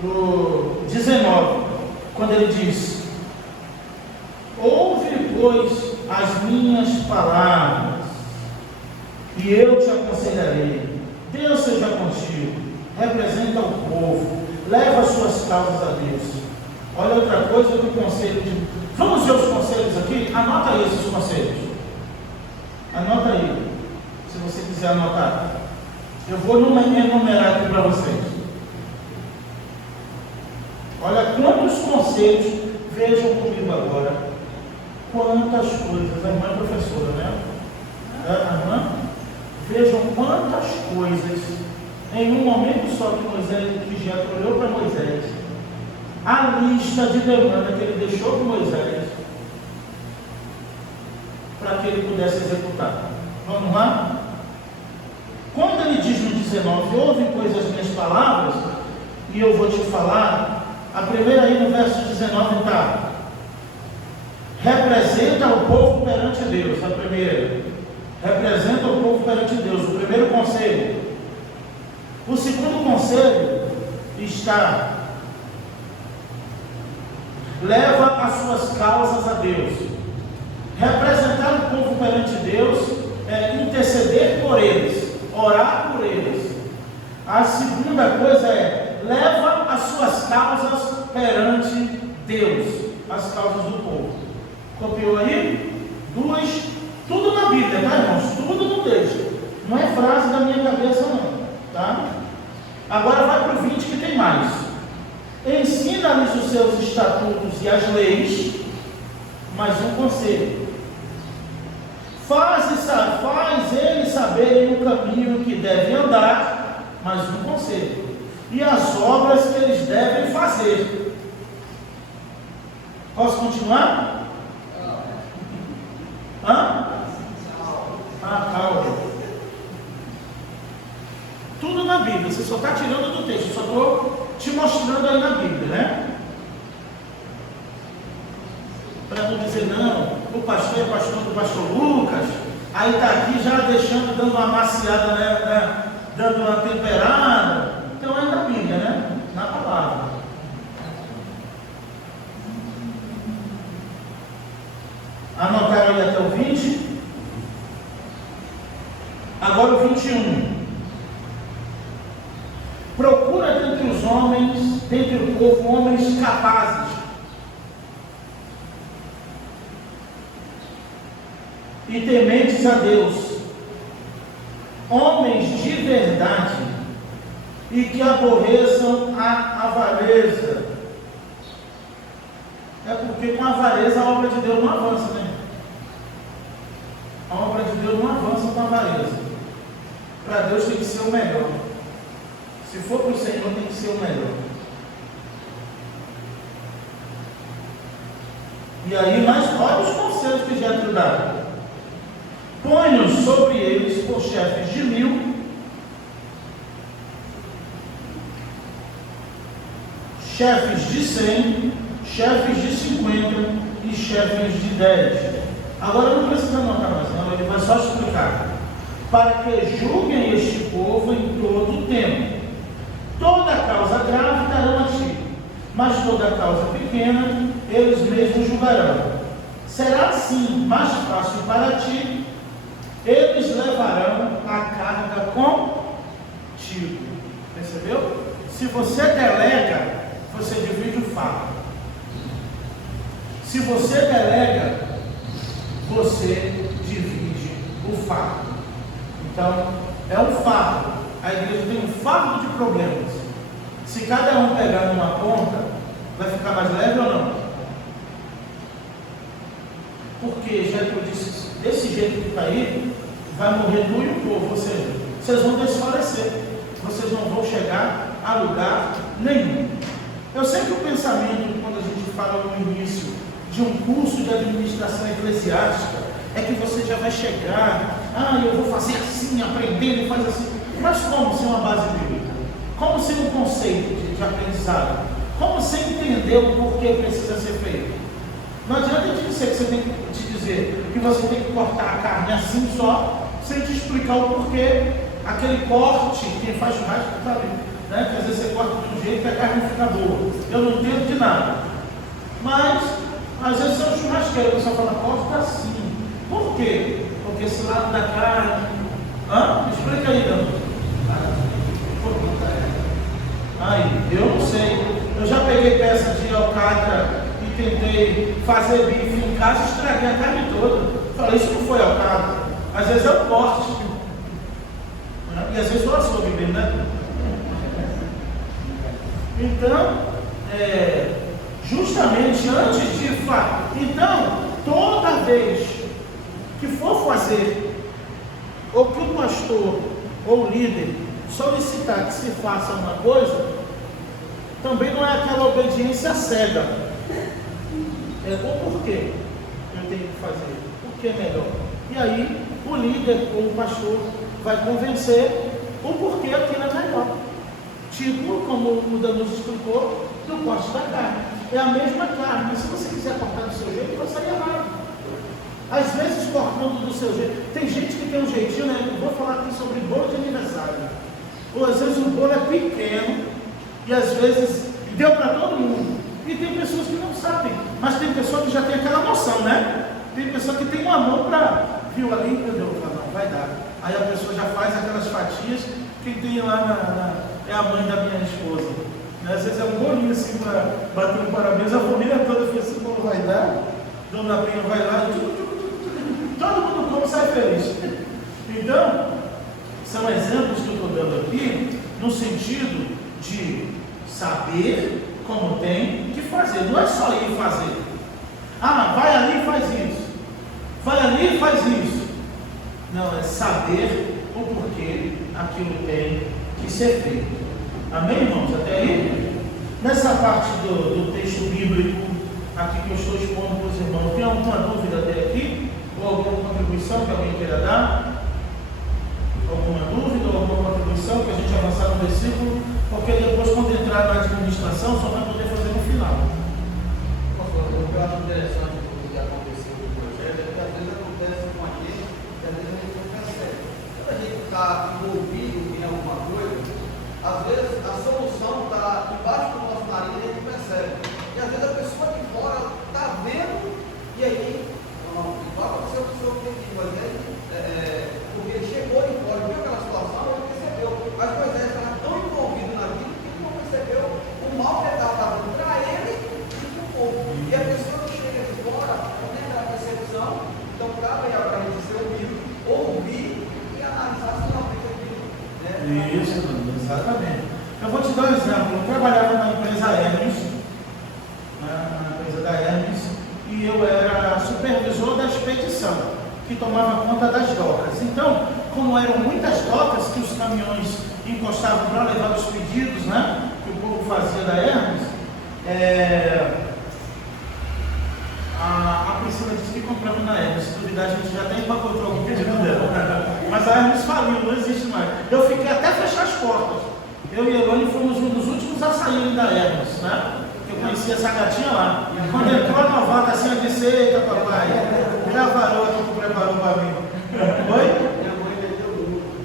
para o 19, quando ele diz: ouve, pois, as minhas palavras, e eu te aconselharei. Deus seja contigo, representa o povo, leva as suas causas a Deus. Olha outra coisa do conselho de... Vamos ver os conselhos aqui? Anota aí esses conselhos. Anota aí, se você quiser anotar. Eu vou enumerar aqui para vocês. Olha quantos conselhos, vejam comigo agora. Quantas coisas, a irmã é professora, né? A irmã? Vejam quantas coisas, em um momento só que Jetro olhou para Moisés, a lista de demanda que ele deixou para Moisés, para que ele pudesse executar. Vamos lá? Quando ele diz no 19, ouve, pois, as minhas palavras, e eu vou te falar, a primeira aí no verso 19 está: representa o povo perante Deus. A primeira, representa o povo perante Deus, o primeiro conselho. O segundo conselho está: leva as suas causas a Deus. Representar o povo perante Deus é interceder por eles, orar por eles. A segunda coisa é: leva as suas causas perante Deus, as causas do povo. Copiou aí? Duas, tudo na Bíblia, tá, irmãos? Tudo no texto. Não é frase da minha cabeça, não, tá? Agora vai para o 20 que tem mais. Ensina-lhes os seus estatutos e as leis. Mais um conselho: faz eles saberem o caminho que devem andar. Mais um conselho: e as obras que eles devem fazer. Posso continuar? Calma. Tudo na Bíblia, você só está tirando do texto, só estou te mostrando aí na Bíblia, né? Para não dizer, não, o pastor é pastor do pastor Lucas, aí está aqui já deixando, dando uma maciada, né? Dando uma temperada. Então é na Bíblia, né? Na palavra. Anotaram aí até o 20? Agora o 21. Procura dentre os homens, dentre o povo, homens capazes e tementes a Deus, homens de verdade e que aborreçam a avareza. É porque com a avareza a obra de Deus não avança, né? A obra de Deus não avança com a avareza. Para Deus tem que ser o melhor. Se for para o Senhor, tem que ser o melhor. E aí, mas olha os conselhos que Jetro dá. Põe-nos sobre eles por chefes de 1000, chefes de 100, chefes de 50 e chefes de 10. Agora não precisa anotar mais, não, ele vai só explicar. Para que julguem este povo em todo o tempo. Toda causa grave darão a ti, mas toda causa pequena eles mesmos julgarão. Será assim mais fácil para ti, eles levarão a carga contigo. contigo. Percebeu? Se você delega, você divide o fardo. Se você delega, você divide o fardo. Então, é um fardo. A igreja tem um fardo de problemas. Se cada um pegar numa ponta, vai ficar mais leve ou não? Porque, já que eu disse, desse jeito que está aí, vai morrer tu e o povo. Ou seja, vocês vão desfalecer. Vocês não vão chegar a lugar nenhum. Eu sei que o pensamento, quando a gente fala no início de um curso de administração eclesiástica, é que você já vai chegar, eu vou fazer assim, aprendendo e faz assim. Mas como sem uma base bíblica? Como sem um conceito de aprendizado? Como sem entender o porquê precisa ser feito? Não adianta eu te dizer que você tem que te dizer que você tem que cortar a carne assim só, sem te explicar o porquê. Aquele corte, quem faz churrasco sabe, né? Que às vezes você corta de um jeito e a carne fica boa. Eu não entendo de nada. Mas, às vezes você é um churrasqueiro, a pessoa fala, corta assim. Por quê? Porque esse lado da carne. Explica aí, Dan. Eu não sei. Eu já peguei peça de alcatra e tentei fazer bife em casa e estraguei a carne toda. Falei, isso não foi alcatra. Às vezes é o corte. E às vezes o açougue mesmo, né? Então, justamente antes de falar. Então, toda vez que for fazer, ou que o pastor ou o líder solicitar que se faça uma coisa, também não é aquela obediência cega. O porquê eu tenho que fazer, o que é melhor. E aí o líder ou o pastor vai convencer o porquê aquilo é melhor. Tipo, como o Danilo explicou, do corte da carne. É a mesma carne, mas se você quiser cortar do seu jeito, vai sair errado. Às vezes cortando do seu jeito. Tem gente que tem um jeitinho, né? Eu vou falar aqui sobre bolo de aniversário. Ou às vezes o bolo é pequeno e às vezes deu para todo mundo. E tem pessoas que não sabem, mas tem pessoa que já tem aquela noção, né? Tem pessoa que tem uma mão para, viu ali, entendeu? Não, vai dar. Aí a pessoa já faz aquelas fatias. Quem tem lá é a mãe da minha esposa. Né? Às vezes é um bolinho assim para bater um parabéns, a família toda fica assim, como vai dar? Dona Penha vai lá e todo mundo come e sai feliz. Então, são exemplos que eu estou dando aqui, no sentido de saber como tem que fazer. Não é só ir fazer. Vai ali e faz isso. Vai ali e faz isso. Não, é saber o porquê aquilo tem que ser feito. Amém, irmãos? Até aí? Nessa parte do texto bíblico aqui que eu estou expondo para os irmãos, tem alguma dúvida até aqui? Ou alguma contribuição que alguém queira dar? Alguma dúvida ou alguma contribuição para a gente avançar no versículo? Porque depois, quando entrar na administração, só vai poder fazer no final. O que eu acho interessante do que aconteceu com o projeto é que às vezes acontece com a gente e às vezes a gente não percebe. Quando a gente está envolvido em alguma coisa, às vezes a solução está debaixo do nosso nariz e a gente percebe. E às vezes a pessoa de fora está vendo e aí, não, igual aconteceu com o senhor que aqui, mas porque ele chegou de fora, viu aquela situação, ele percebeu. Mas Moisés estava tão envolvido na vida que ele não percebeu o mal que ele estava dando para ele e para o povo. E a pessoa que chega de fora não tem aquela percepção, então cabe a gente ser ouvido, ouvir e analisar se realmente aquilo. Isso, exatamente. Eu vou te dar um exemplo. Eu trabalhava na empresa Hermes, na empresa da Hermes, e eu era supervisor da expedição, que tomava conta das docas. Então, como eram muitas docas que os caminhões encostavam para levar os pedidos, né, que o povo fazia da Hermes, a Priscila disse que comprava na Hermes. Se duvidar, a gente já até empacotou algum pedido dela. Mas a Hermes faliu, não existe mais. Eu fiquei até fechar as portas. Eu e a Elone fomos um dos últimos a saírem da Hermes, né? Eu conhecia essa gatinha lá. Quando entrou a novata assim, eu disse: eita, papai, já varou que tu preparou para mim. Oi? Minha mãe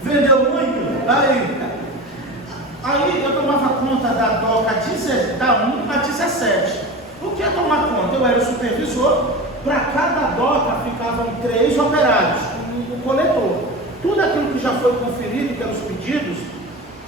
Vendeu muito? Aí eu tomava conta da doca da 1 a 17. O que é tomar conta? Eu era o supervisor. Para cada doca ficavam 3 operários, um coletor. Tudo aquilo que já foi conferido pelos pedidos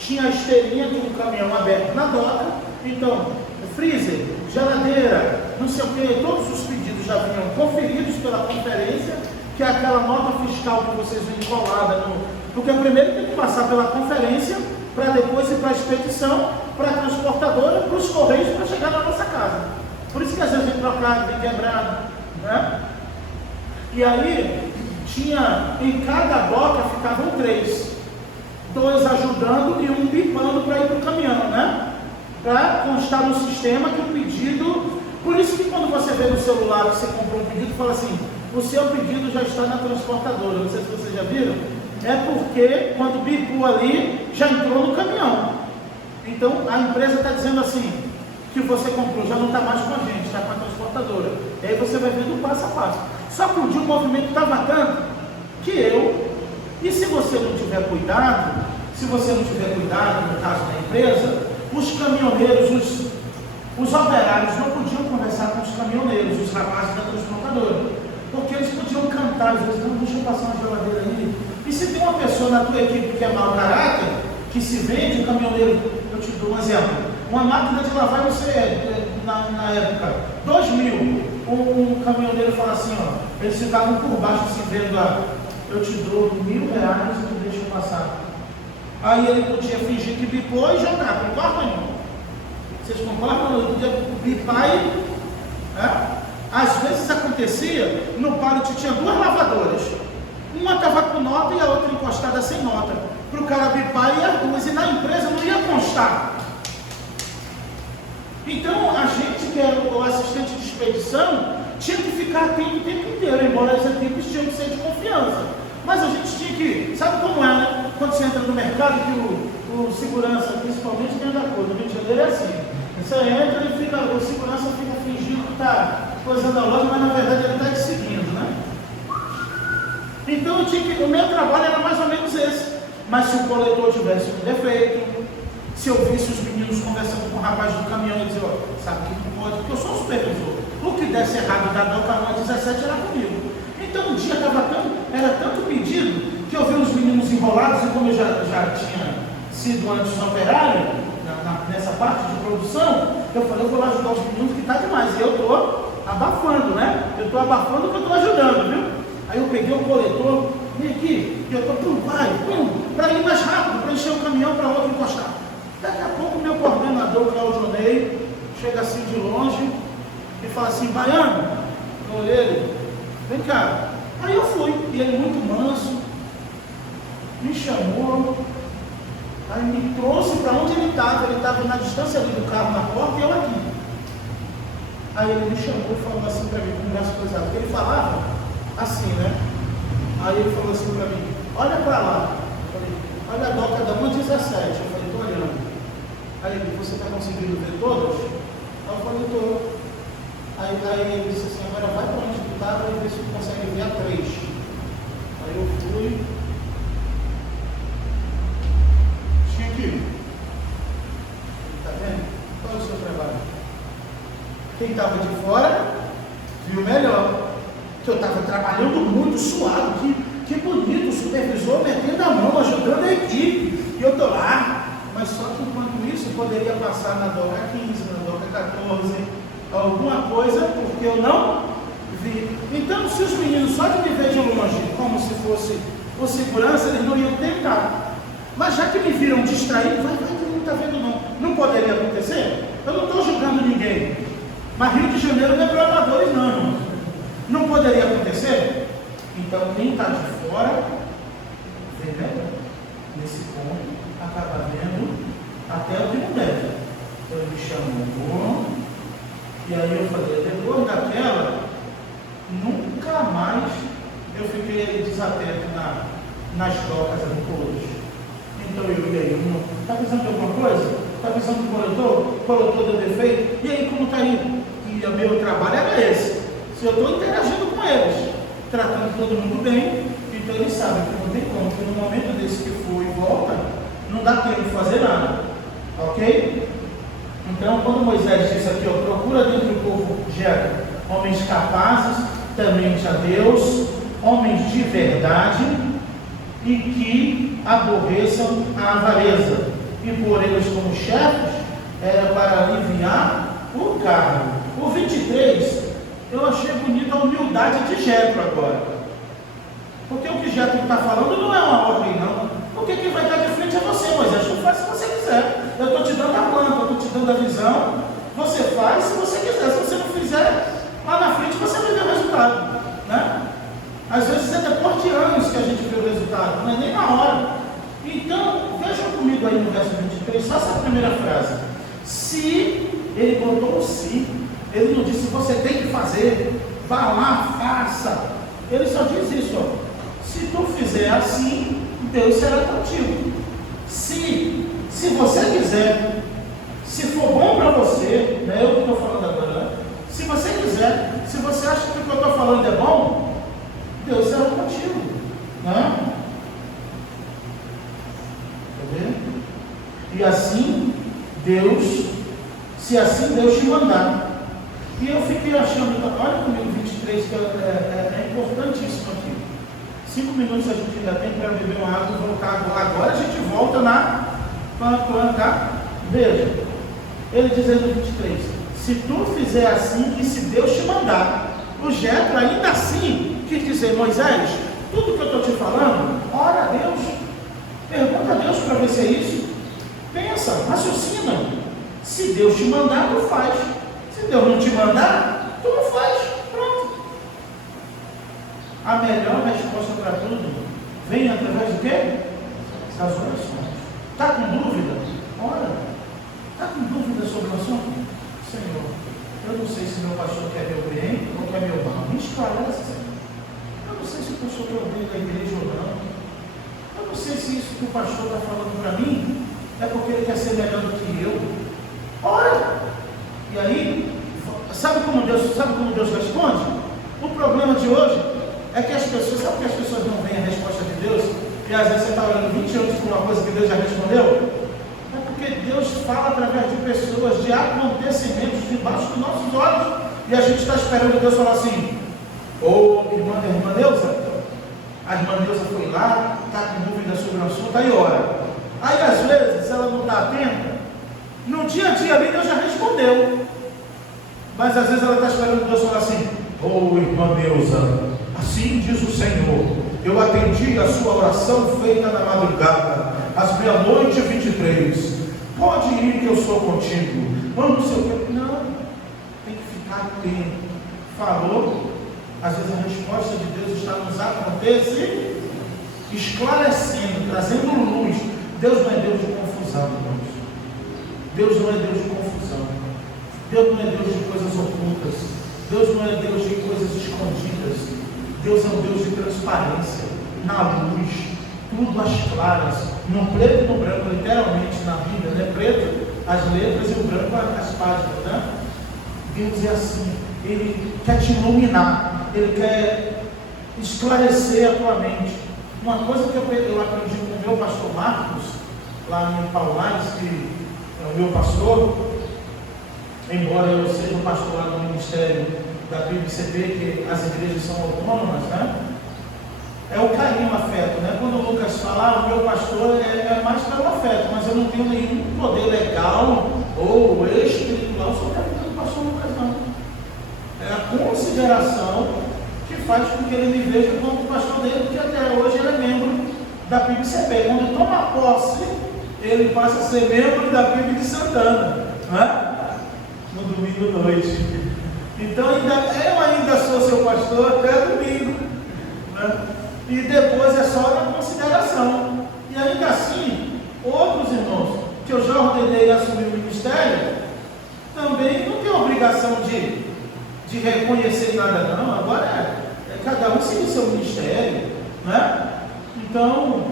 tinha a esteirinha do caminhão aberto na doca, então, freezer, geladeira, não sei o que, todos os pedidos já vinham conferidos pela conferência, que é aquela nota fiscal que vocês veem colada no... Porque primeiro tem que passar pela conferência, para depois ir para a expedição, para a transportadora, para os correios, para chegar na nossa casa. Por isso que às vezes vem trocado, vem quebrado, né? E aí, tinha, em cada doca ficavam 3, 2 ajudando e 1 bipando para ir para o caminhão, né? Para constar no sistema que o pedido... Por isso que quando você vê no celular que você comprou um pedido, fala assim, o seu pedido já está na transportadora. Não sei se vocês já viram. É porque quando bipou ali, já entrou no caminhão. Então a empresa está dizendo assim, que você comprou já não está mais com a gente, está com a transportadora. E aí você vai vendo passo a passo. Só que um dia o movimento estava tanto que e se você não tiver cuidado, no caso da empresa, os caminhoneiros, os operários não podiam conversar com os caminhoneiros, os rapazes da transportadora, porque eles podiam cantar, às vezes, não, deixa eu passar uma geladeira ali. E se tem uma pessoa na tua equipe que é mau caráter, que se vende, o caminhoneiro, eu te dou um exemplo, uma máquina de lavar, você, na época, 2.000, um caminhoneiro fala assim, ó, eles ficavam por baixo se vendo, eu te dou R$1.000 e tu deixa eu passar. Aí ele podia fingir que bipou e jogar, concordam, irmão? Vocês concordam? Ele podia bipar e... Às vezes acontecia, no pallet tinha 2 lavadoras. Uma estava com nota e a outra encostada sem nota. Para o cara bipar e as 2, e na empresa não ia constar. Então a gente que era o assistente de expedição tinha que ficar atento o tempo inteiro, embora as equipes tinham que ser de confiança. Mas a gente tinha que, sabe como é, né? Quando você entra no mercado, que o segurança, principalmente dentro da coisa, no Rio de Janeiro é assim. Você entra e o segurança fica fingindo que está coisando a loja, mas na verdade ele está te seguindo, né? Então o meu trabalho era mais ou menos esse. Mas se o coletor tivesse um defeito, se eu visse os meninos conversando com o rapaz do caminhão e dizer, sabe que não pode, porque eu sou o supervisor. O que desse errado da DOCA 17 era comigo. Então um dia era tanto pedido que eu vi os meninos enrolados, e como eu já tinha sido antes operário, nessa parte de produção, eu falei, eu vou lá ajudar os meninos que está demais. E eu estou abafando, né? Eu estou abafando porque eu estou ajudando, viu? Aí eu peguei o coletor, vem aqui, e eu estou, para ir mais rápido, para encher o caminhão para outro encostar. Daqui a pouco o meu coordenador, Claudio Ney, chega assim de longe e fala assim, Baiano, eu olhei ele, vem cá. Aí eu fui, e ele muito manso, me chamou, aí me trouxe para onde ele estava na distância ali do carro na porta e eu aqui. Aí ele me chamou e falou assim para mim, com braço cruzado, porque ele falava assim, né? Aí ele falou assim para mim, olha para lá. Eu falei, olha a doca da 117. Eu falei, estou olhando. Aí ele, você está conseguindo ver todas? Aí eu falei, estou. Aí ele disse assim, agora vai para onde tu estava e vê se tu consegue ver a 3. Aí eu fui. Tinha aqui. Está vendo? Qual é o seu trabalho? Quem estava de fora viu melhor. Que eu estava trabalhando muito suado, que bonito, o supervisor metendo a mão, ajudando a equipe. E eu estou lá. Mas só que enquanto isso eu poderia passar na DOCA 15, na DOCA 14, alguma coisa, porque eu não vi. Então, se os meninos só de me ver de longe, como se fosse o segurança, eles não iam tentar. Mas já que me viram distraído, vai que não está vendo não. Não poderia acontecer? Eu não estou julgando ninguém. Mas Rio de Janeiro não é para amadores não, irmão. Não poderia acontecer? Então, quem está de fora, vê melhor. Nesse ponto, acaba vendo até o que não deve. Então, ele me chamou, e aí eu falei, depois daquela, nunca mais eu fiquei desatento nas docas agrícolas. Então, eu ia aí, está precisando de alguma coisa? Está precisando do coletor? O coletor deu defeito? E aí, como está aí? E o meu trabalho era esse. Se eu estou interagindo com eles, tratando todo mundo bem, então eles sabem que não tem como, que no momento desse que for e volta, não dá tempo de fazer nada, ok? Então, quando Moisés disse aqui, procura dentro do povo gera homens capazes, temente a Deus, homens de verdade e que aborreçam a avareza. e por eles como chefes, era para aliviar o cargo. O 23, eu achei bonito a humildade de Jetro agora. Porque o que Jetro está falando não é uma ordem, não. Porque quem vai estar de frente é você, Moisés. Tu faz se você quiser. Eu estou te dando a planta, eu estou te dando a visão. Você faz se você quiser. Se você não fizer, lá na frente você vai ver o resultado, né? Às vezes é depois de anos que a gente vê o resultado, não é nem na hora. Então, vejam comigo aí no verso 23, só essa primeira frase. Se, ele botou o se, ele não disse você tem que fazer, vá lá, faça. Ele só diz isso, ó. Se tu fizer assim, Deus será contigo. Se você quiser, se for bom para você, não é eu que estou falando agora, né? Se você quiser, se você acha que o que eu estou falando é bom, Deus será contigo, né? Tá vendo? E assim, se assim Deus te mandar. E eu fiquei achando, olha comigo 23, que é importantíssimo aqui. 5 minutos a gente ainda tem para beber uma água e voltar. Agora a gente volta na planta, tá? Veja, ele diz aí no 23, se tu fizer assim, e se Deus te mandar, o Jetro ainda assim quis dizer, Moisés, tudo que eu estou te falando, ora a Deus, pergunta a Deus para ver se é isso, pensa, raciocina, se Deus te mandar, tu faz, se Deus não te mandar, tu não faz, pronto. A melhor resposta para tudo vem através do quê? Das orações. Está com dúvida? Ora. Está com dúvida sobre o assunto? Senhor, eu não sei se meu pastor quer meu bem ou quer meu mal. Me esclarece, Senhor. Eu não sei se o pastor quer o bem da igreja ou não. Eu não sei se isso que o pastor está falando para mim é porque ele quer ser melhor do que eu. Ora! E aí, sabe como Deus responde? O problema de hoje é que as pessoas, sabe que as pessoas não veem a resposta de Deus? E às vezes você está orando 20 anos por uma coisa que Deus já respondeu? É porque Deus fala através de pessoas, de acontecimentos debaixo dos nossos olhos. E a gente está esperando Deus falar assim, ô irmã Neuza, a irmã Neuza foi lá, está com dúvida sobre o assunto, aí ora. Aí às vezes, se ela não está atenta, no dia a dia ali Deus já respondeu. Mas às vezes ela está esperando Deus falar assim, ô irmã Neuza, assim diz o Senhor, eu atendi a sua oração feita na madrugada, às meia-noite e 23. Pode ir que eu sou contigo. Não sei o que. Não, tem que ficar atento. Falou, às vezes a resposta de Deus está nos acontecendo, esclarecendo, trazendo luz. Deus não é Deus de confusão, irmãos. Deus não é Deus de confusão. Deus não é Deus de coisas ocultas. Deus não é Deus de coisas escondidas. Deus é um Deus de transparência, na luz, tudo às claras, no preto e no branco, literalmente na Bíblia, né? Preto as letras e o branco as páginas, né? Deus é assim, Ele quer te iluminar, Ele quer esclarecer a tua mente. Uma coisa que eu aprendi com o meu pastor Marcos, lá em Paulares, que é o meu pastor, embora eu seja um pastor lá no ministério da PIBCP, que as igrejas são autônomas, né? É o carinho, o afeto, né? Quando o Lucas fala, o meu pastor é mais pelo afeto, mas eu não tenho nenhum poder legal ou espiritual sobre a vida do pastor Lucas, não. É a consideração que faz com que ele me veja como o pastor dele, porque até hoje ele é membro da PIBCP. Quando toma posse, ele passa a ser membro da PIB de Santana, né? No domingo à noite. Então eu ainda sou seu pastor até domingo, né? E depois é só na consideração. E ainda assim, outros irmãos que eu já ordenei assumir o ministério, também não tem obrigação de reconhecer nada não. Agora é cada um seguir seu ministério, né? Então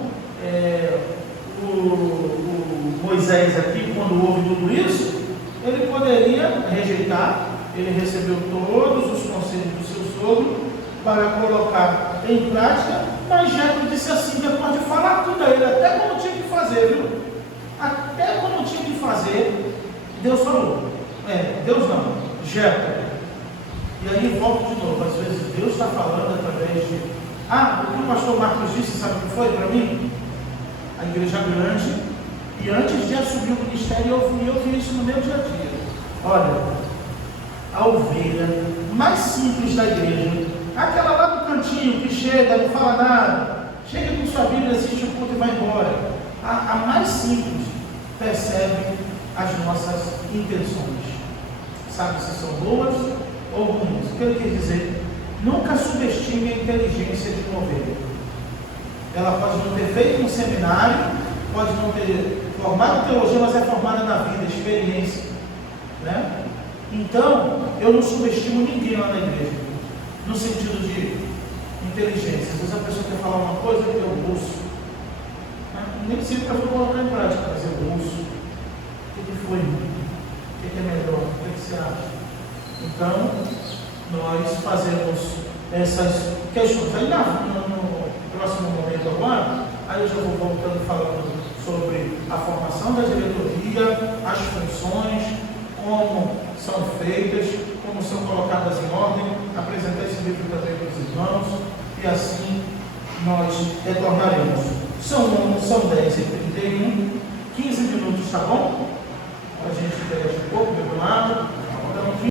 o Moisés aqui, quando ouve tudo isso, ele poderia rejeitar. Ele recebeu todos os conselhos do seu sogro para colocar em prática, mas Jetro disse assim, depois de falar tudo a ele, até como tinha que fazer, viu? Até como tinha que fazer, Deus falou. Deus não, Jetro. E aí volta de novo, às vezes Deus está falando através de... o que o pastor Marcos disse, sabe o que foi para mim? A igreja grande, E antes de assumir o ministério, eu vi isso no meu dia a dia. Olha, a ovelha mais simples da igreja, aquela lá do cantinho que chega, não fala nada, chega com sua Bíblia, assiste o culto e vai embora. A mais simples percebe as nossas intenções, sabe se são boas ou ruins. O que ele quer dizer? Nunca subestime a inteligência de uma ovelha. Ela pode não ter feito um seminário, pode não ter formado teologia, mas é formada na vida, experiência, né? Então, eu não subestimo ninguém lá na igreja, no sentido de inteligência. Às vezes a pessoa quer falar uma coisa que eu ouço, né? Nem sempre eu vou colocar em prática, mas eu ouço. O que foi? O que é melhor? O que você acha? Então, nós fazemos essas questões. Aí no próximo momento agora, aí eu já vou voltando falando sobre a formação da diretoria, as funções, como são feitas, como são colocadas em ordem, apresentar esse livro também para os irmãos, e assim nós retornaremos. São 10h31, 15 minutos, tá bom? A gente